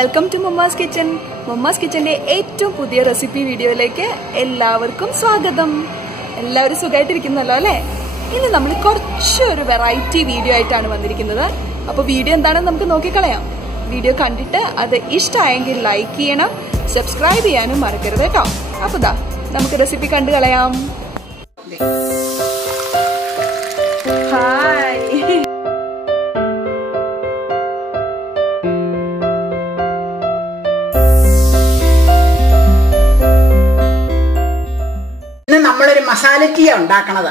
Welcome to mamma's kitchen. Mamma's കിച്ചന്റെ ഏറ്റവും പുതിയ റെസിപ്പി വീഡിയോയിലേക്ക് എല്ലാവർക്കും സ്വാഗതം. എല്ലാവരും സുഖമായിട്ടിരിക്കുന്നല്ലോ അല്ലേ? ഇന്ന് നമ്മൾ കുറച്ചൊരു വെറൈറ്റി വീഡിയോ ആയിട്ടാണ് വന്നിരിക്കുന്നത്. അപ്പോൾ വീഡിയോ എന്താണെന്ന് നമുക്ക് നോക്കിക്കളയാം. വീഡിയോ കണ്ടിട്ട് അത് ഇഷ്ടമായെങ്കിൽ ലൈക്ക് ചെയ്യണം, സബ്സ്ക്രൈബ് ചെയ്യാനും മറക്കരുത് കേട്ടോ. അപ്പോൾ ദാ നമുക്ക് റെസിപ്പി കണ്ടു കളയാം. ഹായ്, നമ്മളൊരു മസാല ടീ ഉണ്ടാക്കണത്.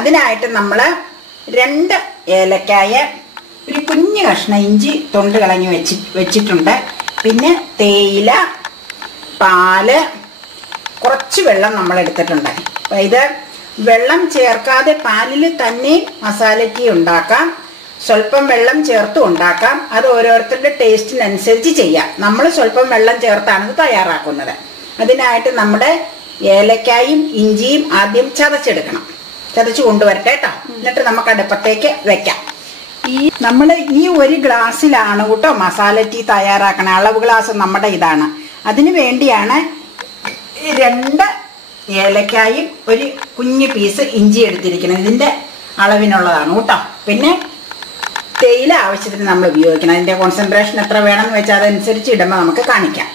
അതിനായിട്ട് നമ്മൾ 2 ഏലക്കായ, ഒരു കുഞ്ഞു കഷ്ണം ഇഞ്ചി തൊണ്ട് കളഞ്ഞ് വെച്ചിട്ടുണ്ട്. പിന്നെ തേയില, പാല്, കുറച്ച് വെള്ളം നമ്മൾ എടുത്തിട്ടുണ്ട്. അപ്പം ഇത് വെള്ളം ചേർക്കാതെ പാലിൽ തന്നെ മസാല ടീ ഉണ്ടാക്കാം, സ്വല്പം വെള്ളം ചേർത്തും ഉണ്ടാക്കാം. അത് ഓരോരുത്തരുടെ ടേസ്റ്റിനനുസരിച്ച് ചെയ്യാം. നമ്മൾ സ്വല്പം വെള്ളം ചേർത്താണ് ഇത് തയ്യാറാക്കുന്നത്. അതിനായിട്ട് നമ്മുടെ ഏലക്കായും ഇഞ്ചിയും ആദ്യം ചതച്ചെടുക്കണം. ചതച്ച് കൊണ്ടുവരട്ടെ കേട്ടോ. എന്നിട്ട് നമുക്ക് അടുപ്പത്തേക്ക് വെക്കാം. നമ്മൾ ഈ ഒരു ഗ്ലാസ്സിലാണ് കേട്ടോ മസാല ടീ തയ്യാറാക്കണം. അളവ് ഗ്ലാസ് നമ്മുടെ ഇതാണ്. അതിനു വേണ്ടിയാണ് 2 ഏലക്കായും ഒരു കുഞ്ഞു പീസ് ഇഞ്ചി എടുത്തിരിക്കുന്നത്. ഇതിന്റെ അളവിനുള്ളതാണ് കേട്ടോ. പിന്നെ തേയില ആവശ്യത്തിന് നമ്മൾ ഉപയോഗിക്കണം. അതിന്റെ കോൺസെൻട്രേഷൻ എത്ര വേണമെന്ന് വെച്ചാൽ അതനുസരിച്ച് ഇടുമ്പോൾ നമുക്ക് കാണിക്കാം.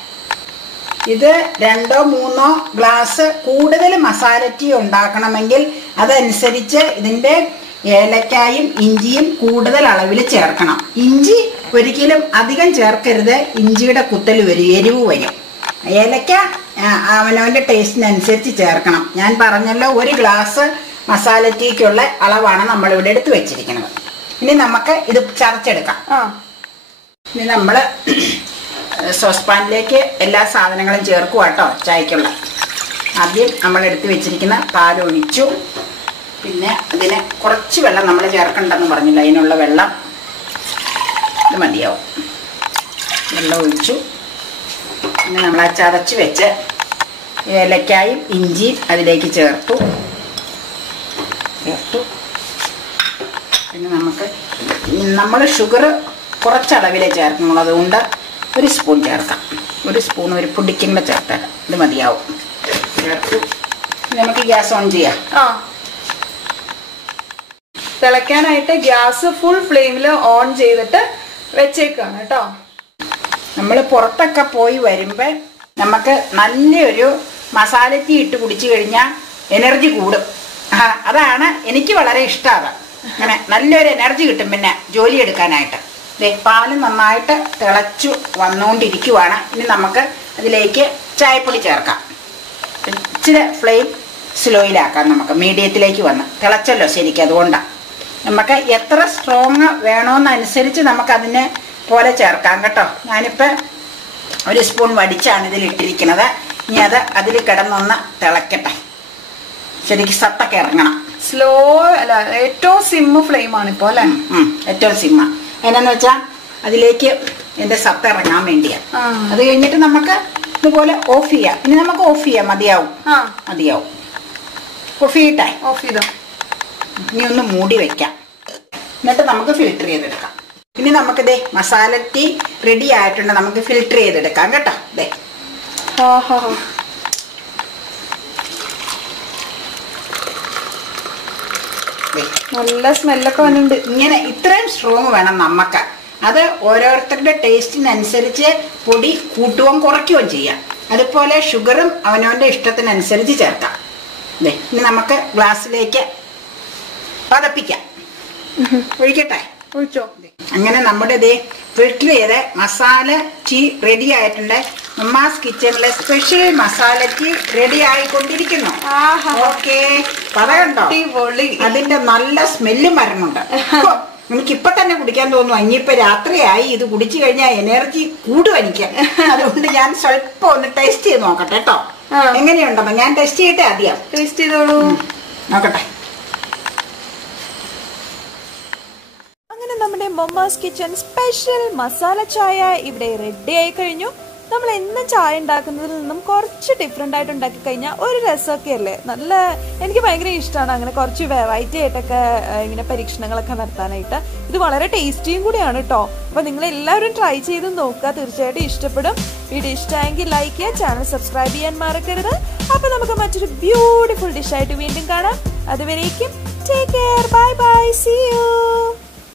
ഇത് 2-3 ഗ്ലാസ് കൂടുതൽ മസാല ടീ ഉണ്ടാക്കണമെങ്കിൽ അതനുസരിച്ച് ഇതിന്റെ ഏലക്കായും ഇഞ്ചിയും കൂടുതൽ അളവിൽ ചേർക്കണം. ഇഞ്ചി ഒരിക്കലും അധികം ചേർക്കരുത്, ഇഞ്ചിയുടെ കുത്തൽ വരും, എരിവ് വരും. ഏലക്ക അവനവന്റെ ടേസ്റ്റിനനുസരിച്ച് ചേർക്കണം. ഞാൻ പറഞ്ഞല്ലോ, 1 ഗ്ലാസ് മസാല ടീക്കുള്ള അളവാണ് നമ്മളിവിടെ എടുത്ത് വെച്ചിരിക്കുന്നത്. ഇനി നമുക്ക് ഇത് ചതച്ചെടുക്കാം. ഇനി നമ്മള് സോസ്പാനിലേക്ക് എല്ലാ സാധനങ്ങളും ചേർക്കുക കേട്ടോ. ചായക്കുള്ള ആദ്യം നമ്മൾ എടുത്ത് വെച്ചിരിക്കുന്ന പാലൊഴിച്ചു. പിന്നെ അതിന് കുറച്ച് വെള്ളം നമ്മൾ ചേർക്കണ്ടെന്ന് പറഞ്ഞില്ല, അതിനുള്ള വെള്ളം ഇത് മതിയാവും. വെള്ളം ഒഴിച്ചു. പിന്നെ നമ്മൾ ചതച്ച് വെച്ച് ഏലക്കായും ഇഞ്ചിയും അതിലേക്ക് ചേർത്തു. പിന്നെ നമ്മൾ ഷുഗർ കുറച്ചളവിലേ ചേർക്കുന്നുള്ളൂ. അതുകൊണ്ട് 1 സ്പൂൺ ചേർക്കാം. 1 സ്പൂൺ ഒരു പൊടിക്കും കൂടെ ചേർത്താൽ ഇത് മതിയാവും. ചേർത്തു. നമുക്ക് ഗ്യാസ് ഓൺ ചെയ്യാം. തിളയ്ക്കാനായിട്ട് ഗ്യാസ് ഫുൾ ഫ്ലെയിമിൽ ഓൺ ചെയ്തിട്ട് വെച്ചേക്കാണ് കേട്ടോ. നമ്മൾ പുറത്തൊക്കെ പോയി വരുമ്പോൾ നമുക്ക് നല്ലൊരു മസാല ടീ ഇട്ട് കുടിച്ചു കഴിഞ്ഞാൽ എനർജി കൂടും. അതാണ് എനിക്ക് വളരെ ഇഷ്ടമാണ്. അങ്ങനെ നല്ലൊരു എനർജി കിട്ടും പിന്നെ ജോലി എടുക്കാനായിട്ട്. പാല് നന്നായിട്ട് തിളച്ചു വന്നുകൊണ്ടിരിക്കുവാണ്. ഇനി നമുക്ക് അതിലേക്ക് ചായപ്പൊടി ചേർക്കാം. ഇച്ചിരി ഫ്ലെയിം സ്ലോയിലാക്കാം. നമുക്ക് മീഡിയത്തിലേക്ക് വന്ന് തിളച്ചല്ലോ ശരിക്കും. അതുകൊണ്ടാണ് നമുക്ക് എത്ര സ്ട്രോങ് വേണമെന്നനുസരിച്ച് നമുക്കതിനെ പോലെ ചേർക്കാം കേട്ടോ. ഞാനിപ്പോൾ 1 സ്പൂൺ വടിച്ചാണ് ഇതിലിട്ടിരിക്കുന്നത്. ഇനി അത് അതിൽ കിടന്നൊന്ന് തിളക്കട്ടെ. ശരിക്കും സത്തൊക്കെ ഇറങ്ങണം. സ്ലോ അല്ല, ഏറ്റവും സിമ്മ് ഫ്ലെയിമാണ് ഇപ്പോൾ അല്ലേ? ഏറ്റവും സിമ്മ. എന്നാന്ന് വെച്ചാൽ അതിലേക്ക് എന്റെ സത്ത് ഇറങ്ങാൻ വേണ്ടിയാണ്. അത് കഴിഞ്ഞിട്ട് നമുക്ക് ഇതുപോലെ ഓഫ് ചെയ്യാം. ഇനി നമുക്ക് ഓഫ് ചെയ്യാം. മതിയാവും. ഓഫ് ചെയ്യട്ടെ. ഓഫ് ചെയ്തോ. ഇനി ഒന്ന് മൂടി വെക്കാം. എന്നിട്ട് നമുക്ക് ഫിൽറ്റർ ചെയ്തെടുക്കാം. ഇനി നമുക്കിതേ മസാല ടീ റെഡി ആയിട്ടുണ്ട്. നമുക്ക് ഫിൽറ്റർ ചെയ്തെടുക്കാം കേട്ടോ. ദേ നല്ല സ്മെല്ലൊക്കെ വന്നിട്ടുണ്ട്. ഇങ്ങനെ ഇത്രയും സ്ട്രോങ് വേണം നമുക്ക്. അത് ഓരോരുത്തരുടെ ടേസ്റ്റിനനുസരിച്ച് പൊടി കൂട്ടുകയും കുറയ്ക്കുകയും ചെയ്യാം. അതുപോലെ ഷുഗറും അവനവന്റെ ഇഷ്ടത്തിനനുസരിച്ച് ചേർക്കാം. ഇനി നമുക്ക് ഗ്ലാസ്സിലേക്ക് പതപ്പിക്കാം. ഒഴിക്കട്ടെ? ഒഴിച്ചോ. അങ്ങനെ നമ്മുടെ ഫിൽറ്റർ ചെയ്ത് മസാല ടീ റെഡി ആയിട്ടുണ്ട്. മമ്മാസ് കിച്ചണിലെ സ്പെഷ്യൽ മസാല ടീ റെഡി ആയിക്കൊണ്ടിരിക്കുന്നു. ഓക്കെ, പറയണ്ടോ? അതിന്റെ നല്ല സ്മെല്ലും വരുന്നുണ്ട്. എനിക്കിപ്പൊ തന്നെ കുടിക്കാൻ തോന്നുന്നു. ഇനിയിപ്പോ രാത്രിയായി. ഇത് കുടിച്ചു കഴിഞ്ഞാൽ എനർജി കൂടും എനിക്ക്. അതുകൊണ്ട് ഞാൻ സ്വല്പം ഒന്ന് ടേസ്റ്റ് ചെയ്ത് നോക്കട്ടെ കേട്ടോ. എങ്ങനെയുണ്ടെന്ന് ഞാൻ ടെസ്റ്റ് ചെയ്തിട്ടേ ആദ്യം. ടേസ്റ്റ് ചെയ്തോളൂ. നോക്കട്ടെ. അങ്ങനെ നമ്മുടെ മമ്മാസ് കിച്ചൺ സ്പെഷ്യൽ മസാല ചായ ഇവിടെ റെഡി ആയി കഴിഞ്ഞു. നമ്മൾ എന്നും ചായ ഉണ്ടാക്കുന്നതിൽ നിന്നും കുറച്ച് ഡിഫറെൻ്റ് ആയിട്ട് ഉണ്ടാക്കി കഴിഞ്ഞാൽ ഒരു രസമൊക്കെ അല്ലേ. എനിക്ക് ഭയങ്കര ഇഷ്ടമാണ് അങ്ങനെ കുറച്ച് വെറൈറ്റി ആയിട്ടൊക്കെ ഇങ്ങനെ പരീക്ഷണങ്ങളൊക്കെ നടത്താനായിട്ട്. ഇത് വളരെ ടേസ്റ്റിയും കൂടിയാണ് കേട്ടോ. അപ്പോൾ നിങ്ങളെല്ലാവരും ട്രൈ ചെയ്ത് നോക്കുക, തീർച്ചയായിട്ടും ഇഷ്ടപ്പെടും. വീഡിയോ ഇഷ്ടമായെങ്കിൽ ലൈക്ക് ചെയ്യുക, ചാനൽ സബ്സ്ക്രൈബ് ചെയ്യാൻ മറക്കരുത്. അപ്പോൾ നമുക്ക് മറ്റൊരു ബ്യൂട്ടിഫുൾ ഡിഷായിട്ട് വീണ്ടും കാണാം. അതുവരേക്കും take care, bye bye, see U.